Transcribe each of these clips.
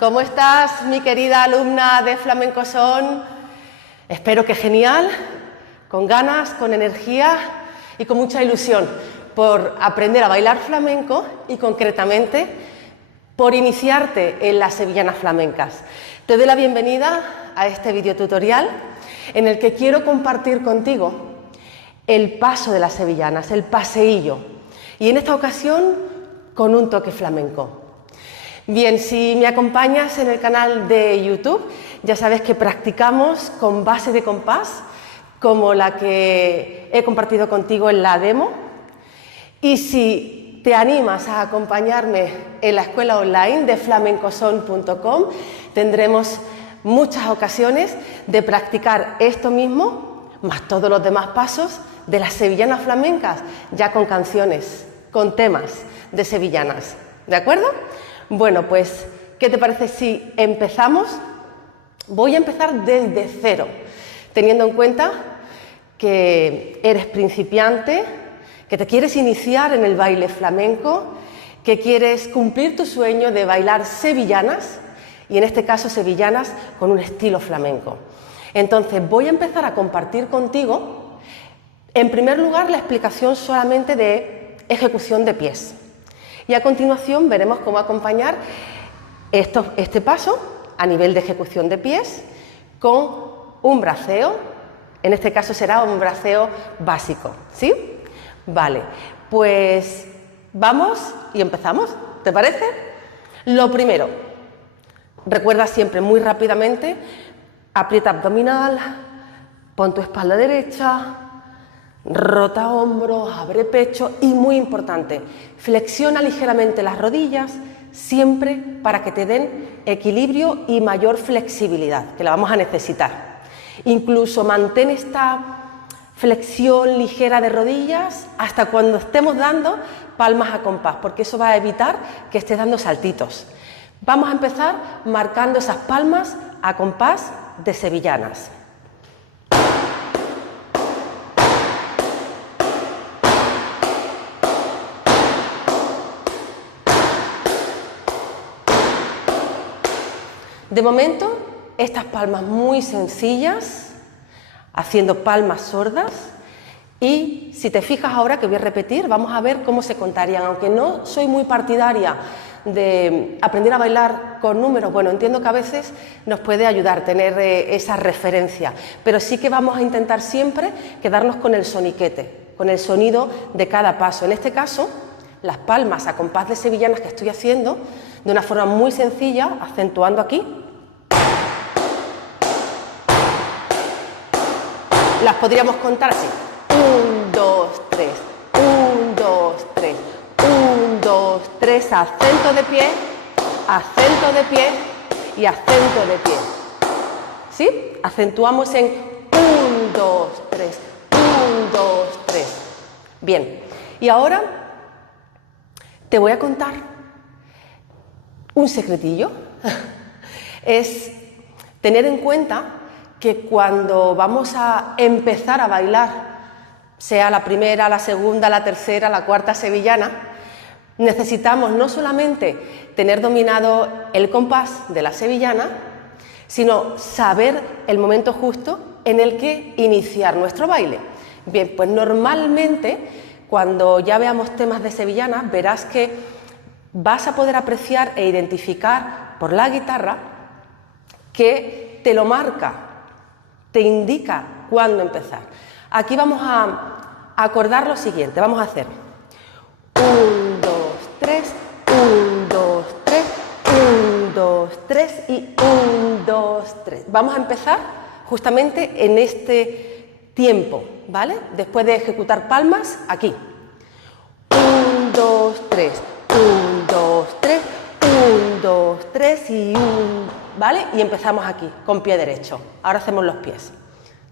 ¿Cómo estás, mi querida alumna de Flamenco Son? Espero que genial, con ganas, con energía y con mucha ilusión por aprender a bailar flamenco y concretamente por iniciarte en las sevillanas flamencas. Te doy la bienvenida a este videotutorial en el que quiero compartir contigo el paso de las sevillanas, el paseillo, y en esta ocasión con un toque flamenco. Bien, si me acompañas en el canal de YouTube, ya sabes que practicamos con base de compás, como la que he compartido contigo en la demo. Y si te animas a acompañarme en la escuela online de flamencoson.com, tendremos muchas ocasiones de practicar esto mismo, más todos los demás pasos de las sevillanas flamencas, ya con canciones, con temas de sevillanas. ¿De acuerdo? Bueno, pues, ¿qué te parece si empezamos? Voy a empezar desde cero, teniendo en cuenta que eres principiante, que te quieres iniciar en el baile flamenco, que quieres cumplir tu sueño de bailar sevillanas, y en este caso sevillanas con un estilo flamenco. Entonces, voy a empezar a compartir contigo, en primer lugar, la explicación solamente de ejecución de pies. Y a continuación veremos cómo acompañar este paso a nivel de ejecución de pies con un braceo. En este caso será un braceo básico, ¿sí? Vale, pues vamos y empezamos, ¿te parece? Lo primero, recuerda siempre muy rápidamente, aprieta abdominal, pon tu espalda derecha, rota hombros, abre pecho y, muy importante, flexiona ligeramente las rodillas, siempre para que te den equilibrio y mayor flexibilidad, que la vamos a necesitar. Incluso mantén esta flexión ligera de rodillas hasta cuando estemos dando palmas a compás, porque eso va a evitar que estés dando saltitos. Vamos a empezar marcando esas palmas a compás de sevillanas. De momento, estas palmas muy sencillas, haciendo palmas sordas, y si te fijas ahora que voy a repetir, vamos a ver cómo se contarían. Aunque no soy muy partidaria de aprender a bailar con números, bueno, entiendo que a veces nos puede ayudar tener esa referencia, pero sí que vamos a intentar siempre quedarnos con el soniquete, con el sonido de cada paso. En este caso, las palmas a compás de sevillanas que estoy haciendo de una forma muy sencilla, acentuando aquí. Las podríamos contar así: 1, 2, 3, 1, 2, 3, 1, 2, 3, acento de pie y acento de pie. ¿Sí? Acentuamos en 1, 2, 3, 1, 2, 3. Bien, y ahora te voy a contar un secretillo. Es tener en cuenta que cuando vamos a empezar a bailar, sea la primera, la segunda, la tercera, la cuarta sevillana, necesitamos no solamente tener dominado el compás de la sevillana, sino saber el momento justo en el que iniciar nuestro baile. Bien, pues normalmente cuando ya veamos temas de sevillanas, verás que vas a poder apreciar e identificar por la guitarra que te lo marca, te indica cuándo empezar. Aquí vamos a acordar lo siguiente, vamos a hacer 1, 2, 3, 1, 2, 3, 1, 2, 3 y 1, 2, 3. Vamos a empezar justamente en este tiempo, ¿vale? Después de ejecutar palmas, aquí. 1, 2, 3, 1, 2, 3, 1, 2, 3 y 1, ¿vale? Y empezamos aquí, con pie derecho. Ahora hacemos los pies.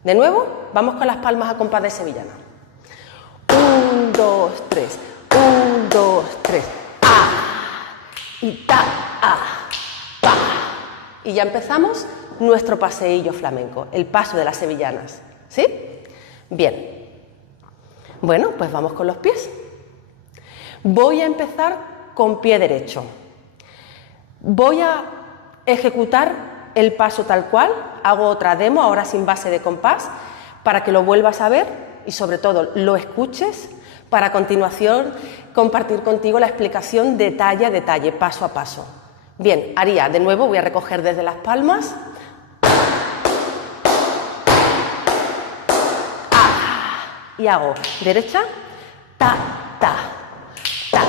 De nuevo, vamos con las palmas a compás de sevillana. 1, 2, 3, 1, 2, 3, y ta, pa. Y ya empezamos nuestro paseillo flamenco, el paso de las sevillanas. ¿Sí? Bien. Bueno, pues vamos con los pies. Voy a empezar con pie derecho. Voy a ejecutar el paso tal cual, hago otra demo, ahora sin base de compás, para que lo vuelvas a ver y sobre todo lo escuches, para a continuación compartir contigo la explicación detalle a detalle, paso a paso. Bien, haría de nuevo, voy a recoger desde las palmas. Y hago derecha, ta, ta, ta,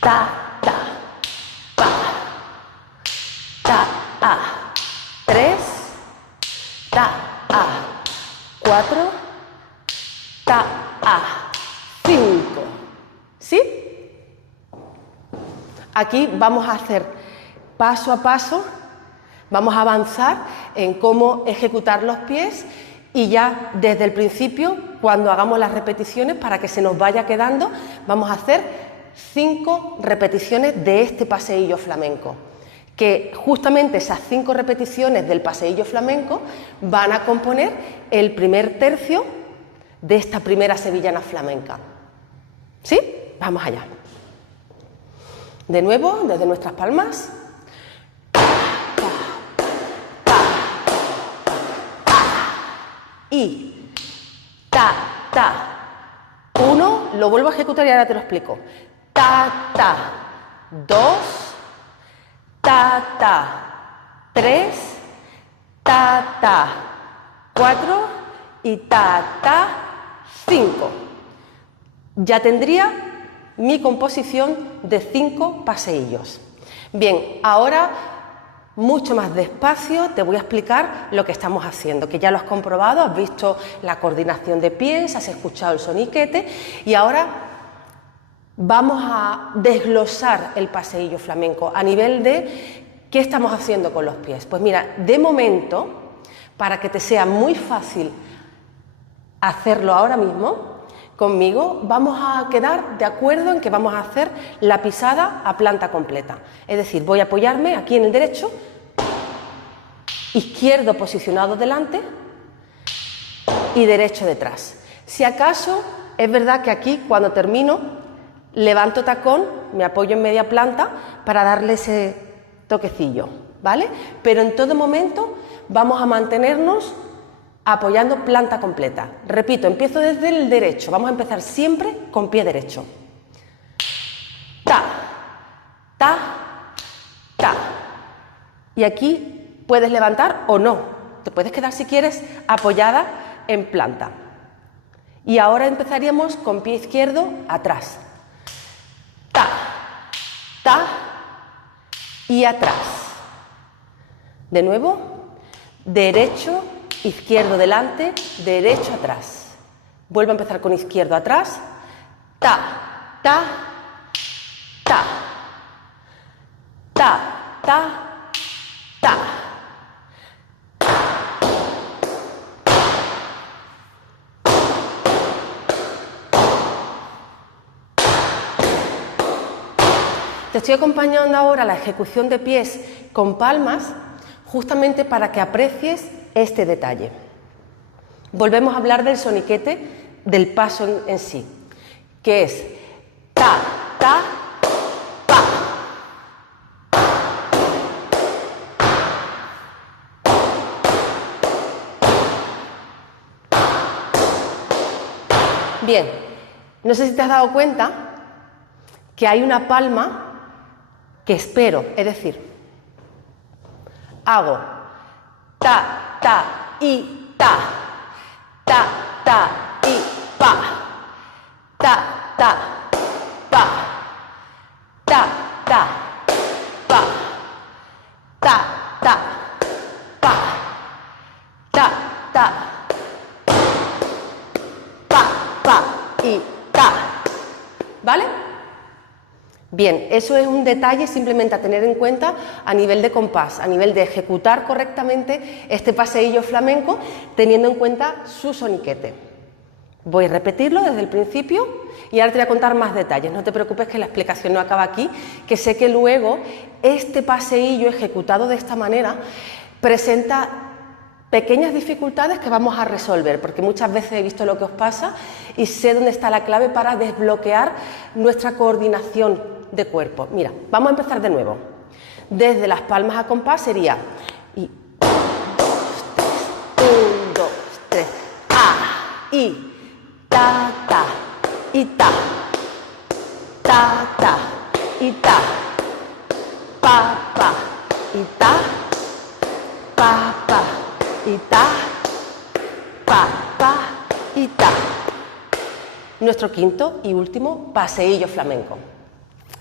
ta, ta, pa, ta, a, 3, ta, a, 4, ta, a, 5. ¿Sí? Aquí vamos a hacer paso a paso, vamos a avanzar en cómo ejecutar los pies y ya desde el principio, cuando hagamos las repeticiones, para que se nos vaya quedando, vamos a hacer 5 repeticiones de este paseillo flamenco, que justamente esas 5 repeticiones del paseillo flamenco van a componer el primer tercio de esta primera sevillana flamenca. ¿Sí? Vamos allá. De nuevo, desde nuestras palmas. Y ta, ta. 1, lo vuelvo a ejecutar y ahora te lo explico. Ta, ta. 2, ta, ta. 3, ta, ta. 4 y ta, ta. 5. Ya tendría mi composición de 5 paseillos. Bien, ahora mucho más despacio te voy a explicar lo que estamos haciendo, que ya lo has comprobado, has visto la coordinación de pies, has escuchado el soniquete y ahora vamos a desglosar el paseillo flamenco a nivel de qué estamos haciendo con los pies. Pues mira, de momento, para que te sea muy fácil hacerlo ahora mismo, conmigo vamos a quedar de acuerdo en que vamos a hacer la pisada a planta completa. Es decir, voy a apoyarme aquí en el derecho, izquierdo posicionado delante y derecho detrás. Si acaso, es verdad que aquí cuando termino, levanto tacón, me apoyo en media planta para darle ese toquecillo, ¿vale? Pero en todo momento vamos a mantenernos apoyando planta completa. Repito, empiezo desde el derecho. Vamos a empezar siempre con pie derecho. Ta, ta, ta. Y aquí puedes levantar o no. Te puedes quedar si quieres apoyada en planta. Y ahora empezaríamos con pie izquierdo atrás. Ta, ta y atrás. De nuevo, derecho, izquierdo delante, derecho atrás. Vuelvo a empezar con izquierdo atrás. Ta, ta, ta. Ta, ta, ta. Te estoy acompañando ahora a la ejecución de pies con palmas, justamente para que aprecies este detalle. Volvemos a hablar del soniquete, del paso en sí, que es ta, ta, pa. Bien, no sé si te has dado cuenta que hay una palma que espero, es decir, hago ta, ta y ta, ta, ta y pa, ta, ta, pa, ta, ta, pa, ta, ta, pa, ta, ta, pa y ta, ¿vale? Bien, eso es un detalle simplemente a tener en cuenta a nivel de compás, a nivel de ejecutar correctamente este paseillo flamenco teniendo en cuenta su soniquete. Voy a repetirlo desde el principio y ahora te voy a contar más detalles. No te preocupes que la explicación no acaba aquí, que sé que luego este paseillo ejecutado de esta manera presenta pequeñas dificultades que vamos a resolver, porque muchas veces he visto lo que os pasa y sé dónde está la clave para desbloquear nuestra coordinación de cuerpo. Mira, vamos a empezar de nuevo. Desde las palmas a compás sería y 1, 2, 3, y ta, ta, y ta, y ta, pa, y ta, pa, y ta, pa, y ta. Nuestro quinto y último paseillo flamenco.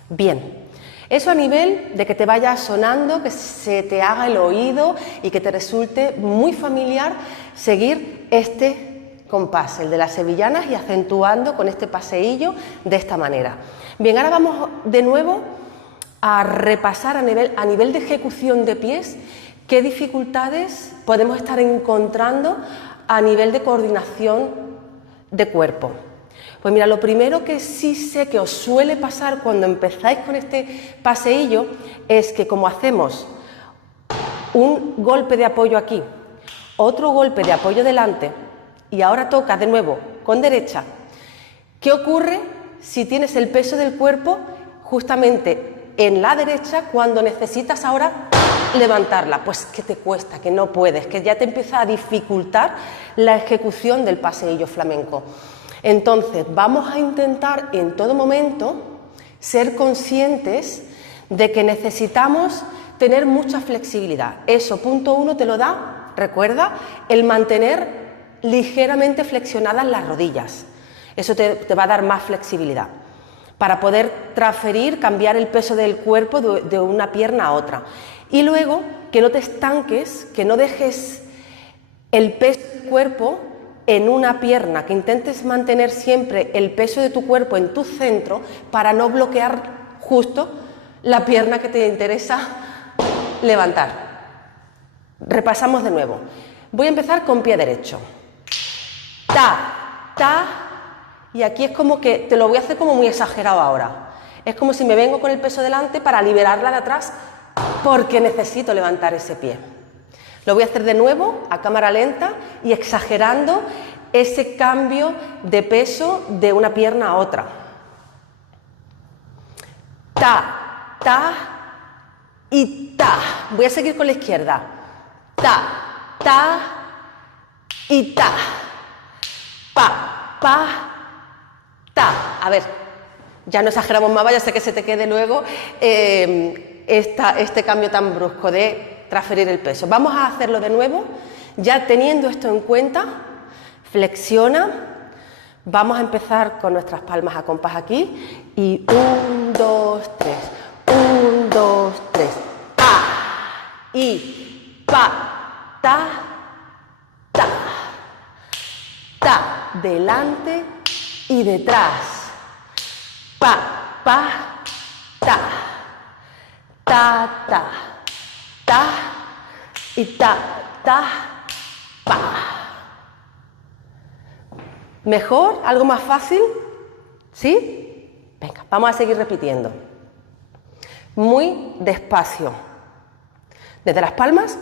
Bien, eso a nivel de que te vaya sonando, que se te haga el oído y que te resulte muy familiar seguir este compás, el de las sevillanas, y acentuando con este paseillo de esta manera. Bien, ahora vamos de nuevo a repasar a nivel de ejecución de pies qué dificultades podemos estar encontrando a nivel de coordinación de cuerpo. Pues mira, lo primero que sí sé que os suele pasar cuando empezáis con este paseillo es que como hacemos un golpe de apoyo aquí, otro golpe de apoyo delante y ahora toca de nuevo con derecha, ¿qué ocurre si tienes el peso del cuerpo justamente en la derecha cuando necesitas ahora levantarla? Pues que te cuesta, que no puedes, que ya te empieza a dificultar la ejecución del paseillo flamenco. Entonces, vamos a intentar en todo momento ser conscientes de que necesitamos tener mucha flexibilidad. Eso, punto 1, te lo da, recuerda, el mantener ligeramente flexionadas las rodillas. Eso te va a dar más flexibilidad para poder transferir, cambiar el peso del cuerpo de una pierna a otra. Y luego, que no te estanques, que no dejes el peso del cuerpo en una pierna, que intentes mantener siempre el peso de tu cuerpo en tu centro para no bloquear justo la pierna que te interesa levantar. Repasamos de nuevo. Voy a empezar con pie derecho. Ta, ta, y aquí es como que te lo voy a hacer como muy exagerado ahora. Es como si me vengo con el peso delante para liberarla de atrás porque necesito levantar ese pie. Lo voy a hacer de nuevo a cámara lenta y exagerando ese cambio de peso de una pierna a otra. Ta, ta y ta. Voy a seguir con la izquierda. Ta, ta y ta. Pa, ta. A ver, ya no exageramos más, vaya, sé que se te quede luego este cambio tan brusco de transferir el peso. Vamos a hacerlo de nuevo, ya teniendo esto en cuenta. Flexiona, vamos a empezar con nuestras palmas a compás aquí y 1, 2, 3, 1, 2, 3, y pa, ta, delante y detrás, pa, ta, y ta, pa. ¿Mejor? ¿Algo más fácil? ¿Sí? Venga, vamos a seguir repitiendo. Muy despacio. Desde las palmas.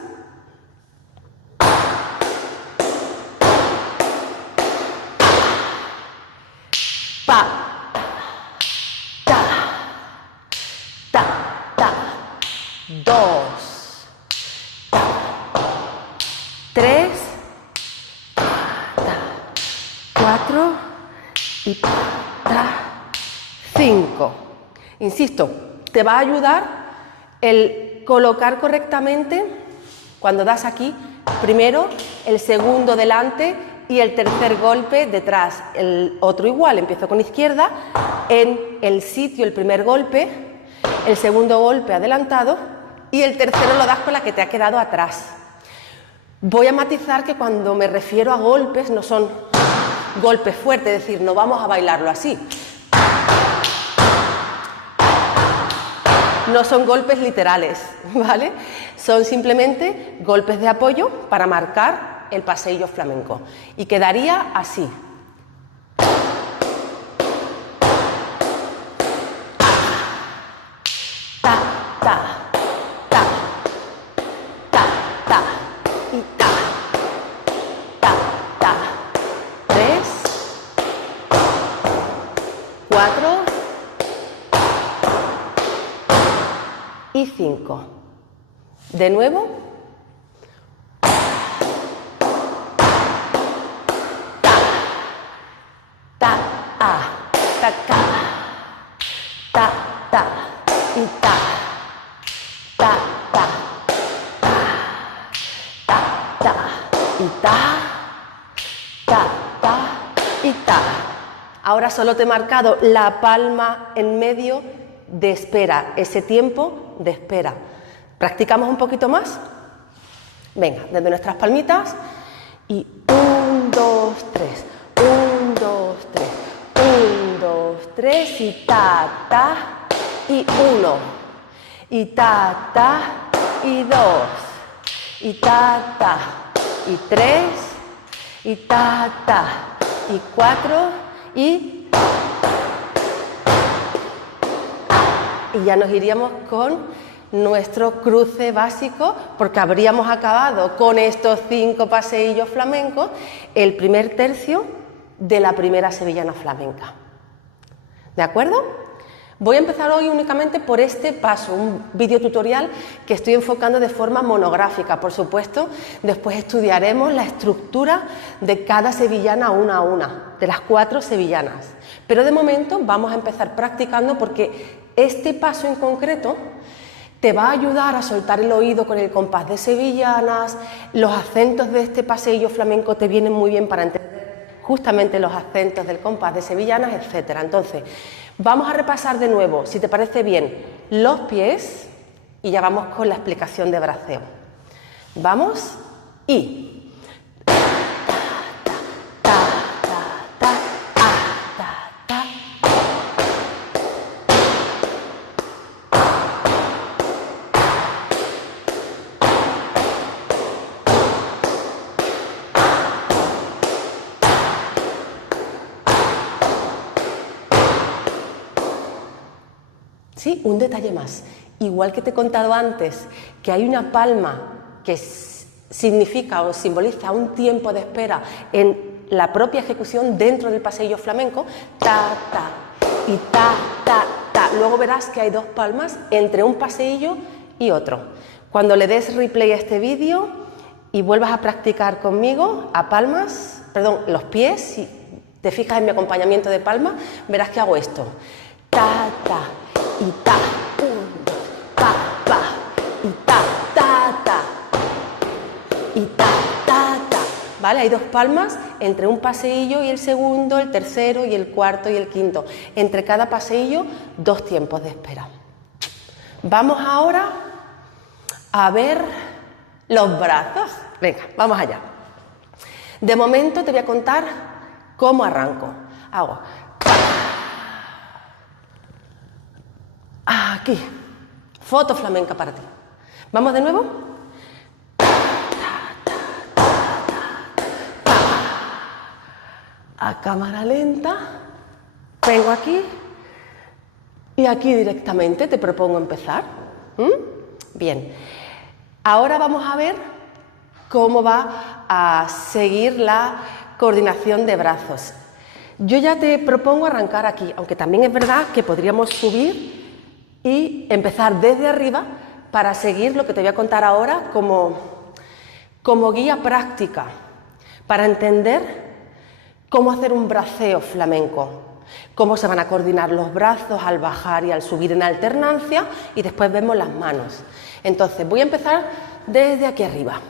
Pa. Ta. Ta. Ta. 2. 3. 4 y 5. Insisto, te va a ayudar el colocar correctamente cuando das aquí, primero el segundo delante y el tercer golpe detrás. El otro igual, empiezo con izquierda, en el sitio el primer golpe, el segundo golpe adelantado y el tercero lo das con la que te ha quedado atrás. Voy a matizar que cuando me refiero a golpes no son golpes fuertes, es decir, no vamos a bailarlo así. No son golpes literales, ¿vale? Son simplemente golpes de apoyo para marcar el paseillo flamenco. Y quedaría así. Ta, ta, ta, ta, ta, y ta, ta, ta. 3, 4 y 5. De nuevo. Ta, a, ta, ca. Ta, ta, y ta. Ta, ta, ta, ta, y ta. Ta, ta, y ta. Ahora solo te he marcado la palma en medio de espera, ese tiempo de espera. ¿Practicamos un poquito más? Venga, desde nuestras palmitas y 1, 2, 3, 1, 2, 3, 1, 2, 3 y ta, ta, y 1, y ta, ta, y 2, y ta, ta, y 3, y ta, ta, y 4, y ya nos iríamos con nuestro cruce básico, porque habríamos acabado con estos 5 paseillos flamencos el primer tercio de la primera sevillana flamenca. ¿De acuerdo? Voy a empezar hoy únicamente por este paso, un vídeo tutorial que estoy enfocando de forma monográfica. Por supuesto, después estudiaremos la estructura de cada sevillana una a una, de las 4 sevillanas. Pero de momento vamos a empezar practicando porque este paso en concreto te va a ayudar a soltar el oído con el compás de sevillanas, los acentos de este paseillo flamenco te vienen muy bien para entender justamente los acentos del compás de sevillanas, etc. Entonces, vamos a repasar de nuevo, si te parece bien, los pies y ya vamos con la explicación de braceo. Vamos y... Sí, un detalle más. Igual que te he contado antes que hay una palma que significa o simboliza un tiempo de espera en la propia ejecución dentro del paseillo flamenco, ta, ta, y ta, ta, ta. Luego verás que hay 2 palmas entre un paseillo y otro. Cuando le des replay a este vídeo y vuelvas a practicar conmigo a palmas, perdón, los pies, si te fijas en mi acompañamiento de palmas, verás que hago esto. Ta, ta. Y ta, 1, 2, pa, pa, y ta, ta, ta, y ta, ta, ta. ¿Vale? Hay 2 palmas entre un paseillo y el segundo, el tercero y el cuarto y el quinto. Entre cada paseillo, 2 tiempos de espera. Vamos ahora a ver los brazos. Venga, vamos allá. De momento te voy a contar cómo arranco. Hago... Aquí, foto flamenca para ti. ¿Vamos de nuevo? A cámara lenta, vengo aquí y aquí directamente te propongo empezar. Bien, ahora vamos a ver cómo va a seguir la coordinación de brazos. Yo ya te propongo arrancar aquí, aunque también es verdad que podríamos subir y empezar desde arriba para seguir lo que te voy a contar ahora como guía práctica, para entender cómo hacer un braceo flamenco, cómo se van a coordinar los brazos al bajar y al subir en alternancia y después vemos las manos. Entonces voy a empezar desde aquí arriba,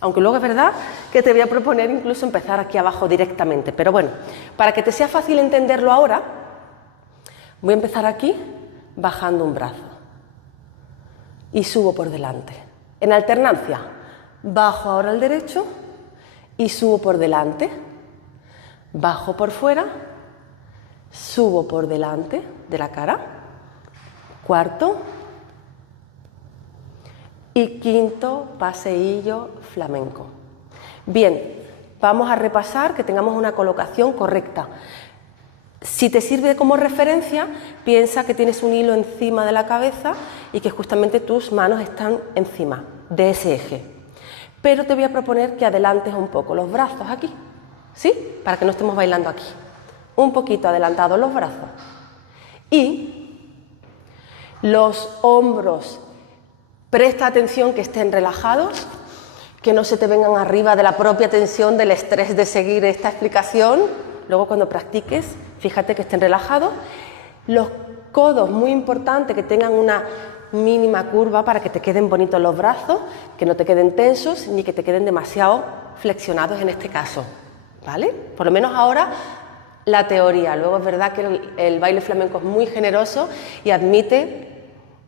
aunque luego es verdad que te voy a proponer incluso empezar aquí abajo directamente, pero bueno, para que te sea fácil entenderlo ahora, voy a empezar aquí bajando un brazo y subo por delante. En alternancia, bajo ahora el derecho y subo por delante, bajo por fuera, subo por delante de la cara, cuarto y quinto paseillo flamenco. Bien, vamos a repasar que tengamos una colocación correcta. Si te sirve como referencia, piensa que tienes un hilo encima de la cabeza y que justamente tus manos están encima de ese eje. Pero te voy a proponer que adelantes un poco los brazos aquí, ¿sí? Para que no estemos bailando aquí. Un poquito adelantados los brazos. Y los hombros Presta atención que estén relajados, que no se te vengan arriba de la propia tensión, del estrés de seguir esta explicación. Luego cuando practiques, fíjate que estén relajados. Los codos, muy importante, que tengan una mínima curva para que te queden bonitos los brazos, que no te queden tensos ni que te queden demasiado flexionados en este caso, ¿vale? Por lo menos ahora la teoría. Luego es verdad que el baile flamenco es muy generoso y admite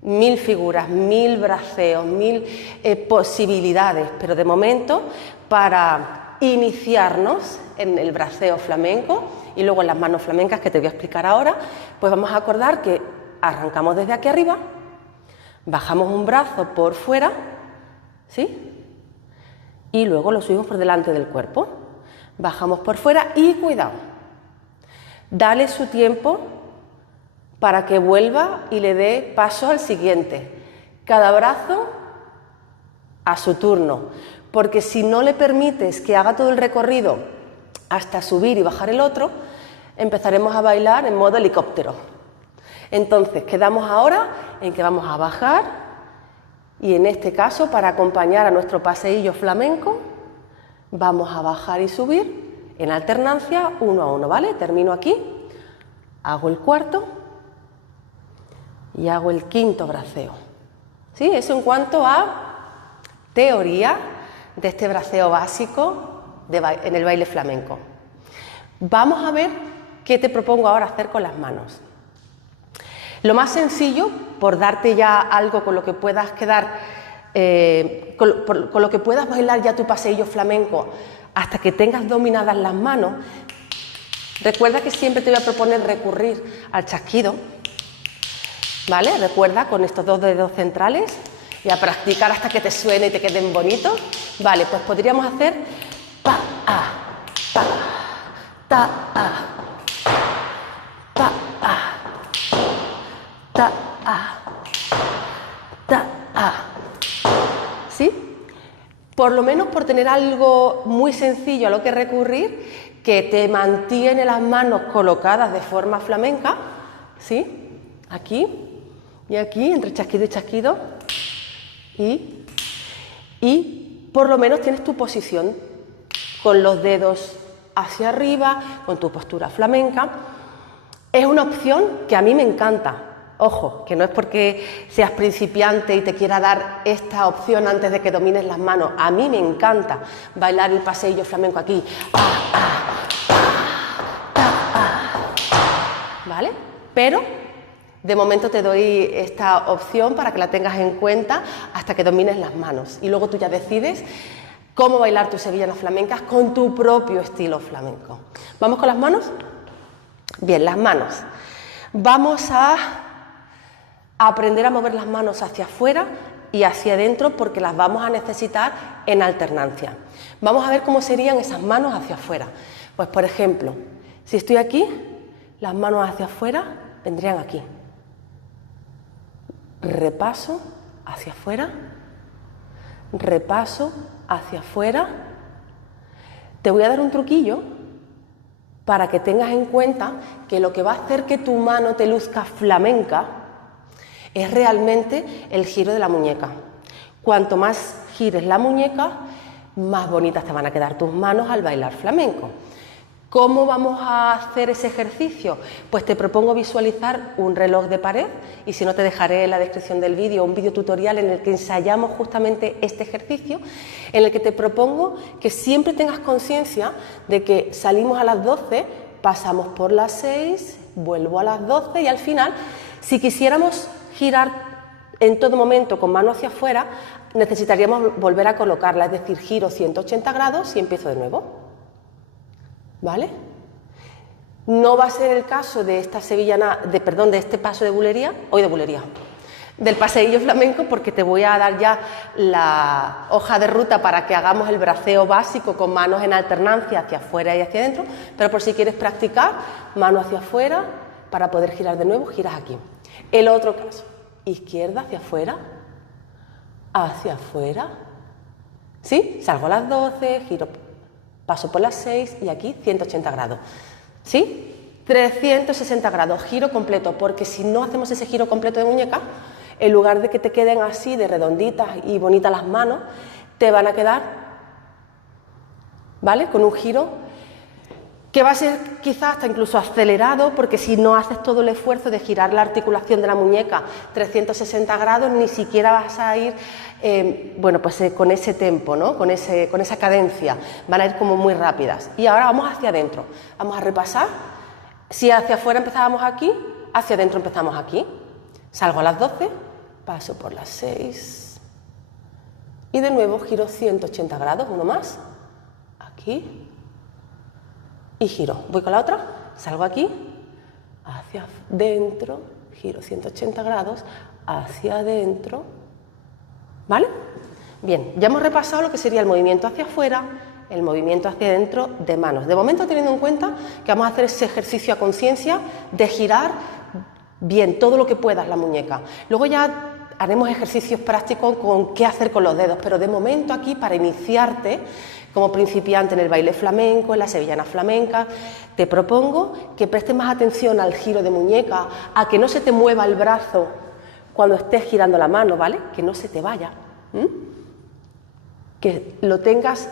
1000 figuras, 1000 braceos, 1000 posibilidades, pero de momento para iniciarnos en el braceo flamenco y luego en las manos flamencas que te voy a explicar ahora, pues vamos a acordar que arrancamos desde aquí arriba, bajamos un brazo por fuera, ¿sí? Y luego lo subimos por delante del cuerpo, bajamos por fuera y cuidado, dale su tiempo para que vuelva y le dé paso al siguiente. Cada brazo a su turno, porque si no le permites que haga todo el recorrido hasta subir y bajar el otro, empezaremos a bailar en modo helicóptero. Entonces, quedamos ahora en que vamos a bajar y en este caso, para acompañar a nuestro paseillo flamenco, vamos a bajar y subir en alternancia 1 a 1, ¿vale? Termino aquí, hago el cuarto y hago el quinto braceo. ¿Sí? Eso en cuanto a teoría de este braceo básico en el baile flamenco. Vamos a ver qué te propongo ahora hacer con las manos. Lo más sencillo, por darte ya algo con lo que puedas quedar, con lo que puedas bailar ya tu paseillo flamenco hasta que tengas dominadas las manos, recuerda que siempre te voy a proponer recurrir al chasquido, ¿vale? Recuerda con estos 2 dedos centrales y a practicar hasta que te suene y te queden bonitos. Vale, pues podríamos hacer pa, a, pa, ta, a, pa, a, ta, a, ta, a. ¿Sí? Por lo menos por tener algo muy sencillo a lo que recurrir, que te mantiene las manos colocadas de forma flamenca, ¿sí? Aquí y aquí, entre chasquido y chasquido, y por lo menos tienes tu posición con los dedos hacia arriba, con tu postura flamenca. Es una opción que a mí me encanta. Ojo, que no es porque seas principiante y te quiera dar esta opción antes de que domines las manos. A mí me encanta bailar el paseillo flamenco aquí. ¿Vale? Pero de momento te doy esta opción para que la tengas en cuenta hasta que domines las manos. Y luego tú ya decides cómo bailar tus sevillanas flamencas con tu propio estilo flamenco. ¿Vamos con las manos? Bien, las manos. Vamos a aprender a mover las manos hacia afuera y hacia adentro porque las vamos a necesitar en alternancia. Vamos a ver cómo serían esas manos hacia afuera. Pues por ejemplo, si estoy aquí, las manos hacia afuera vendrían aquí. Repaso hacia afuera, repaso hacia afuera. Te voy a dar un truquillo para que tengas en cuenta que lo que va a hacer que tu mano te luzca flamenca es realmente el giro de la muñeca. Cuanto más gires la muñeca, más bonitas te van a quedar tus manos al bailar flamenco. ¿Cómo vamos a hacer ese ejercicio? Pues te propongo visualizar un reloj de pared y si no te dejaré en la descripción del vídeo un vídeo tutorial en el que ensayamos justamente este ejercicio, en el que te propongo que siempre tengas conciencia de que salimos a las 12, pasamos por las 6, vuelvo a las 12 y al final, si quisiéramos girar en todo momento con mano hacia afuera, necesitaríamos volver a colocarla, es decir, giro 180 grados y empiezo de nuevo. ¿Vale? No va a ser el caso de esta sevillana, de este paso de bulería, del paseillo flamenco, porque te voy a dar ya la hoja de ruta para que hagamos el braceo básico con manos en alternancia hacia afuera y hacia adentro, pero por si quieres practicar, mano hacia afuera, para poder girar de nuevo, giras aquí. El otro caso, izquierda hacia afuera, ¿sí? Salgo a las 12, giro, paso por las 6 y aquí 180 grados, ¿sí? 360 grados, giro completo, porque si no hacemos ese giro completo de muñeca, En lugar de que te queden así de redonditas y bonitas las manos, te van a quedar, ¿vale?, con un giro que va a ser quizás hasta incluso acelerado, porque si no haces todo el esfuerzo de girar la articulación de la muñeca 360 grados, ni siquiera vas a ir con ese tempo, ¿no?, con esa cadencia, van a ir como muy rápidas. Y ahora vamos hacia adentro, vamos a repasar. Si hacia afuera empezábamos aquí, hacia adentro empezamos aquí. Salgo a las 12, paso por las 6 y de nuevo giro 180 grados, uno más, aquí. Y giro, voy con la otra, salgo aquí, hacia adentro, giro 180 grados, hacia adentro, ¿vale? Bien, ya hemos repasado lo que sería el movimiento hacia afuera, el movimiento hacia adentro de manos. De momento, teniendo en cuenta que vamos a hacer ese ejercicio a conciencia de girar bien todo lo que puedas la muñeca. Luego ya haremos ejercicios prácticos con qué hacer con los dedos, pero de momento aquí, para iniciarte como principiante en el baile flamenco, en la sevillana flamenca, te propongo que prestes más atención al giro de muñeca, a que no se te mueva el brazo cuando estés girando la mano, ¿vale? Que no se te vaya, que lo tengas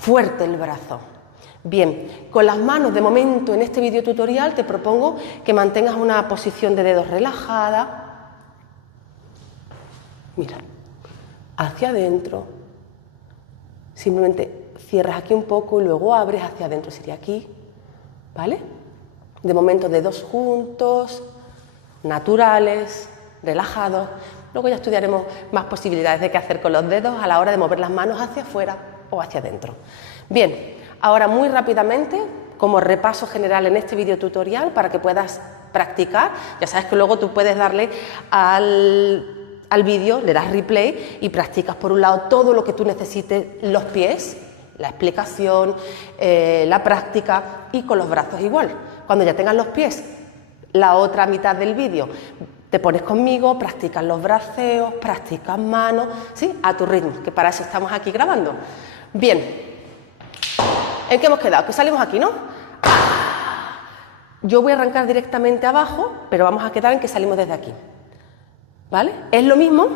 fuerte el brazo. Bien, con las manos de momento en este video tutorial te propongo que mantengas una posición de dedos relajada. Mira, hacia adentro. Simplemente cierras aquí un poco y luego abres hacia adentro, sería aquí, ¿vale? De momento dedos juntos, naturales, relajados. Luego ya estudiaremos más posibilidades de qué hacer con los dedos a la hora de mover las manos hacia afuera o hacia adentro. Bien, ahora muy rápidamente, como repaso general en este video tutorial para que puedas practicar, ya sabes que luego tú puedes darle al vídeo, le das replay y practicas por un lado todo lo que tú necesites, los pies, la explicación, la práctica, y con los brazos igual. Cuando ya tengas los pies, la otra mitad del vídeo, te pones conmigo, practicas los braceos, practicas manos, ¿sí?, a tu ritmo, que para eso estamos aquí grabando. Bien, ¿en qué hemos quedado? Que salimos aquí, ¿no? Yo voy a arrancar directamente abajo, pero vamos a quedar en que salimos desde aquí. ¿Vale? Es lo mismo,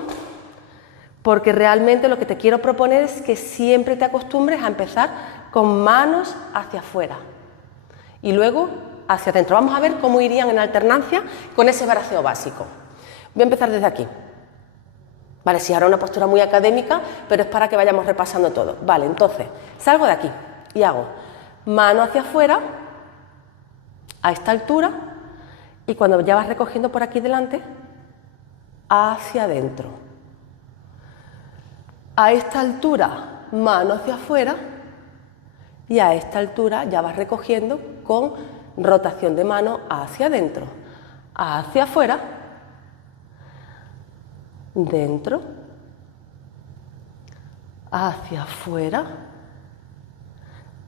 porque realmente lo que te quiero proponer es que siempre te acostumbres a empezar con manos hacia afuera y luego hacia adentro. Vamos a ver cómo irían en alternancia con ese braceo básico. Voy a empezar desde aquí. Vale, sí, ahora una postura muy académica, pero es para que vayamos repasando todo. Vale, entonces, salgo de aquí y hago mano hacia afuera, a esta altura, y cuando ya vas recogiendo por aquí delante, hacia adentro. A esta altura, mano hacia afuera, y a esta altura ya vas recogiendo con rotación de mano hacia adentro, hacia afuera, dentro, hacia afuera,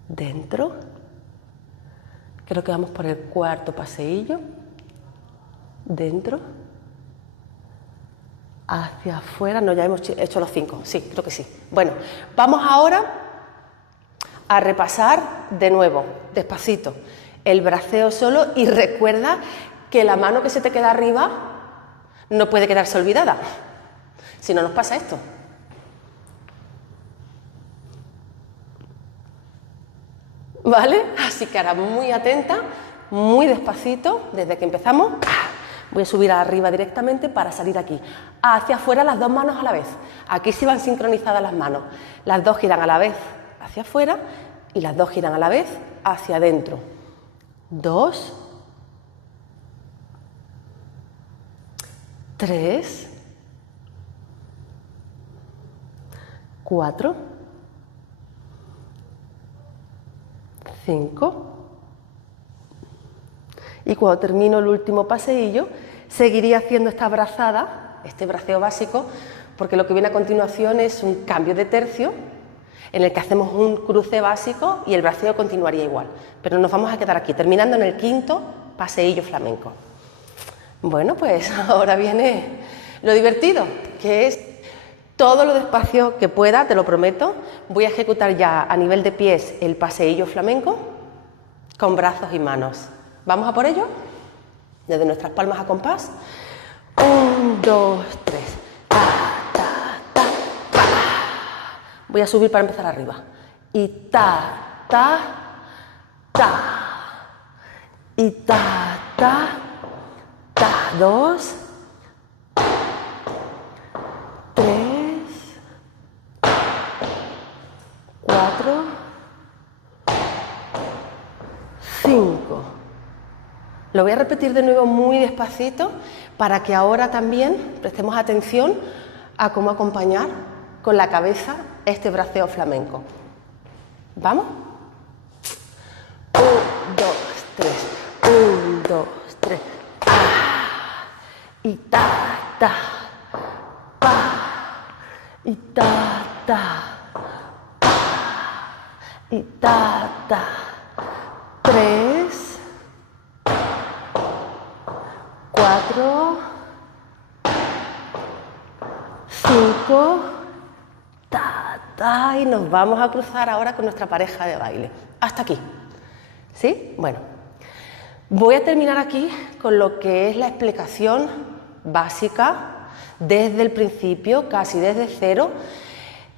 dentro. Creo que vamos por el cuarto paseillo, dentro, hacia afuera. No, ya hemos hecho los 5, sí, creo que sí. Bueno, vamos ahora a repasar de nuevo, despacito, el braceo solo, y recuerda que la mano que se te queda arriba no puede quedarse olvidada, si no nos pasa esto. ¿Vale? Así que ahora muy atenta, muy despacito, desde que empezamos. Voy a subir arriba directamente para salir aquí. Hacia afuera las dos manos a la vez. Aquí sí van sincronizadas las manos. Las dos giran a la vez hacia afuera y las dos giran a la vez hacia adentro. 2, 3, 4, 5. Y cuando termino el último paseillo, seguiría haciendo esta brazada, este braceo básico, porque lo que viene a continuación es un cambio de tercio, en el que hacemos un cruce básico y el braceo continuaría igual. Pero nos vamos a quedar aquí, terminando en el quinto paseillo flamenco. Bueno, pues ahora viene lo divertido, que es todo lo despacio que pueda, te lo prometo. Voy a ejecutar ya a nivel de pies el paseillo flamenco con brazos y manos. ¿Vamos a por ello? Desde nuestras palmas a compás. 1, 2, 3. Ta, ta, ta, ta. Voy a subir para empezar arriba. Y ta, ta, ta. Y ta, ta, ta. 2, 3, 4, 5. Lo voy a repetir de nuevo muy despacito para que ahora también prestemos atención a cómo acompañar con la cabeza este braceo flamenco. ¿Vamos? 1, 2, 3. 1, 2, 3. Y ta, ta. Pa. Y ta, ta. Pa. Y ta, ta. 3, 4, 5, ta, ta, y nos vamos a cruzar ahora con nuestra pareja de baile. Hasta aquí. ¿Sí? Bueno, voy a terminar aquí con lo que es la explicación básica desde el principio, casi desde cero,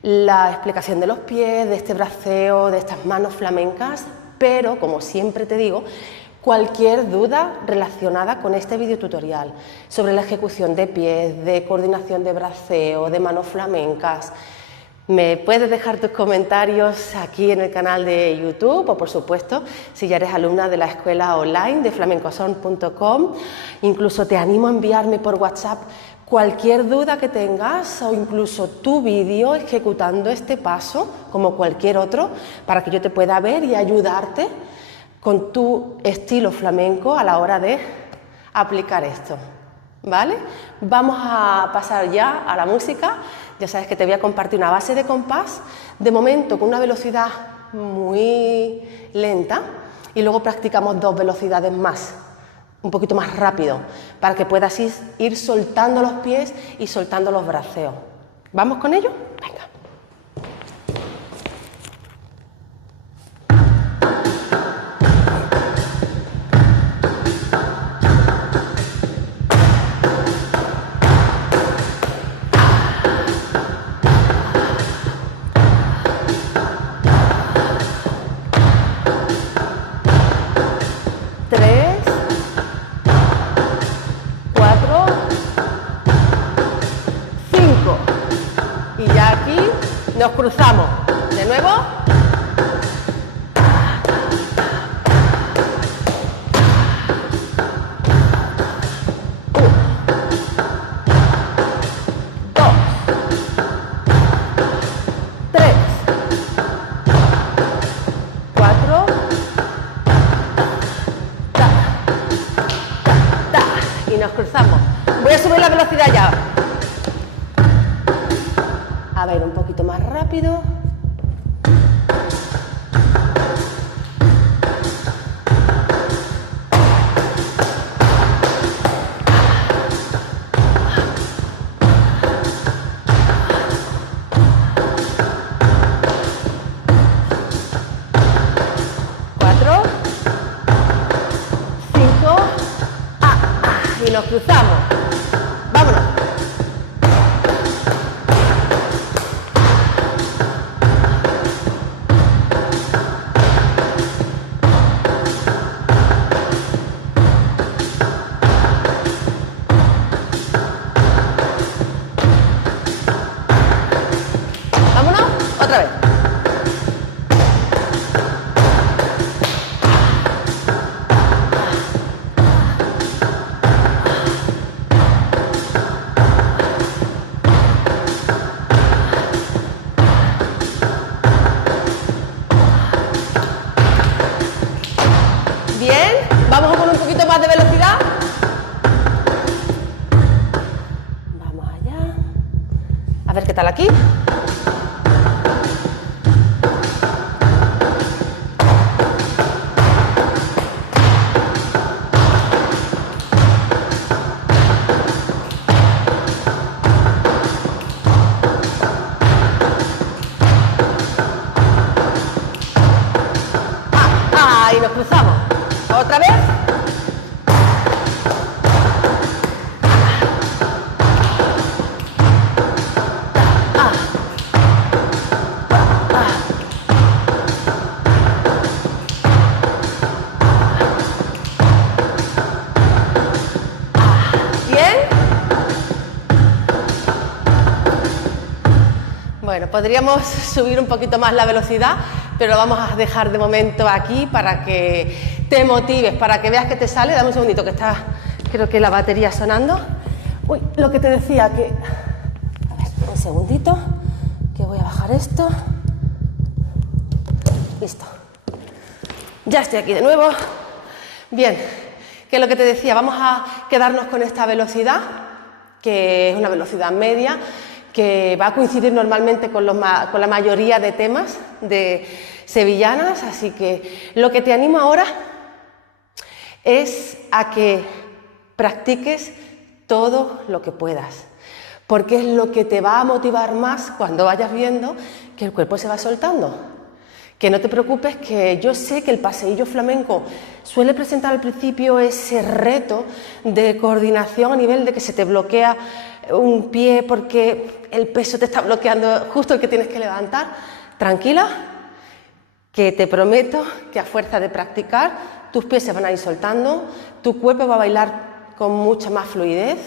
la explicación de los pies, de este braceo, de estas manos flamencas, pero como siempre te digo, cualquier duda relacionada con este videotutorial sobre la ejecución de pies, de coordinación de braceo, de manos flamencas, me puedes dejar tus comentarios aquí en el canal de YouTube o, por supuesto, si ya eres alumna de la escuela online de flamencoson.com, incluso te animo a enviarme por WhatsApp cualquier duda que tengas o incluso tu vídeo ejecutando este paso, como cualquier otro, para que yo te pueda ver y ayudarte con tu estilo flamenco a la hora de aplicar esto, ¿vale? Vamos a pasar ya a la música. Ya sabes que te voy a compartir una base de compás, de momento con una velocidad muy lenta, y luego practicamos 2 velocidades más, un poquito más rápido, para que puedas ir soltando los pies y soltando los braceos. ¿Vamos con ello? Venga. Nos cruzamos. De nuevo. 1, 2, 3, 4. Ta, ta, ta. Y nos cruzamos. Voy a subir la velocidad ya. A ver, un poquito más rápido. Y nos cruzamos. Vámonos. Vámonos, otra vez. Bien, vamos con un poquito más de velocidad. Vamos allá. A ver qué tal aquí. Y nos cruzamos. ¿Otra vez? Bueno, podríamos subir un poquito más la velocidad, pero lo vamos a dejar de momento aquí para que te motives, para que veas que te sale. Dame un segundito, que está, creo que la batería sonando. Uy, lo que te decía, que... A ver, un segundito, que voy a bajar esto. Listo. Ya estoy aquí de nuevo. Bien, que lo que te decía, vamos a quedarnos con esta velocidad, que es una velocidad media, que va a coincidir normalmente con la mayoría de temas de sevillanas, así que lo que te animo ahora es a que practiques todo lo que puedas, porque es lo que te va a motivar más cuando vayas viendo que el cuerpo se va soltando. Que no te preocupes, que yo sé que el paseillo flamenco suele presentar al principio ese reto de coordinación a nivel de que se te bloquea un pie porque el peso te está bloqueando justo el que tienes que levantar. Tranquila, que te prometo que a fuerza de practicar tus pies se van a ir soltando, tu cuerpo va a bailar con mucha más fluidez,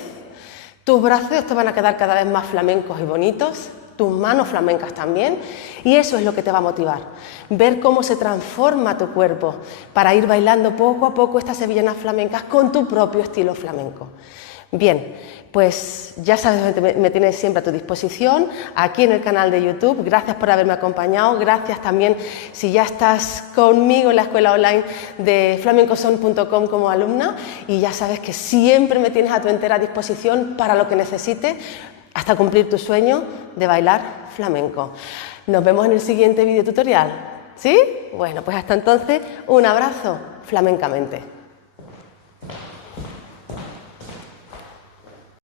tus brazos te van a quedar cada vez más flamencos y bonitos, tus manos flamencas también, y eso es lo que te va a motivar, ver cómo se transforma tu cuerpo para ir bailando poco a poco estas sevillanas flamencas con tu propio estilo flamenco. Bien, pues ya sabes, me tienes siempre a tu disposición aquí en el canal de YouTube. Gracias por haberme acompañado, gracias también si ya estás conmigo en la escuela online de flamencoson.com como alumna, y ya sabes que siempre me tienes a tu entera disposición para lo que necesites hasta cumplir tu sueño de bailar flamenco. Nos vemos en el siguiente video tutorial, ¿sí? Bueno, pues hasta entonces, un abrazo flamencamente.